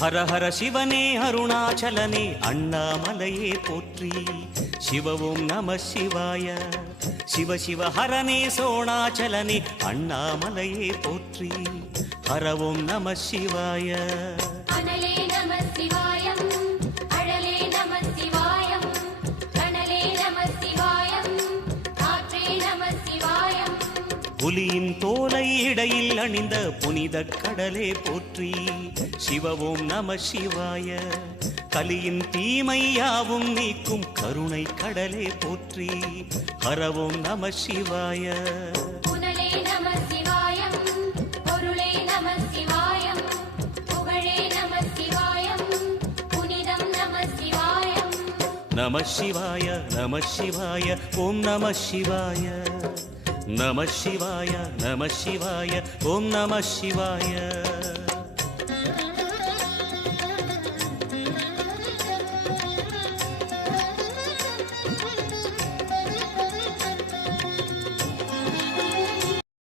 ஹர ஹர சிவனே அருணாச்சலனே அண்ணாமலையே போற்றி. சிவ ஓம் நம சிவாய. சிவ சிவ ஹரனே சோணாச்சலனே அண்ணாமலையே போற்றி. ஹர ஓம் நம சிவாய. அனலே நம சிவாயம், அழலே நம சிவாயம், கனலே நம சிவாயம், காற்றே நம சிவாயம். புலியின் தோலை இடையில் அணிந்த புனித கடலே போற்றி. சிவ ஓம் நம சிவாய. கலியின் தீமை யாவும் நீக்கும் கருணை கடலே போற்றி. ஹர ஓம் நம சிவாய. புனலே நம சிவாயம், பொருளே நம சிவாயம், புகழே நம சிவாயம், புனிதம் நம சிவாயம். நம சிவாய நம சிவாய ஓம் நம சிவாய. நம சிவாய நம சிவாய ஓம் நம சிவாய.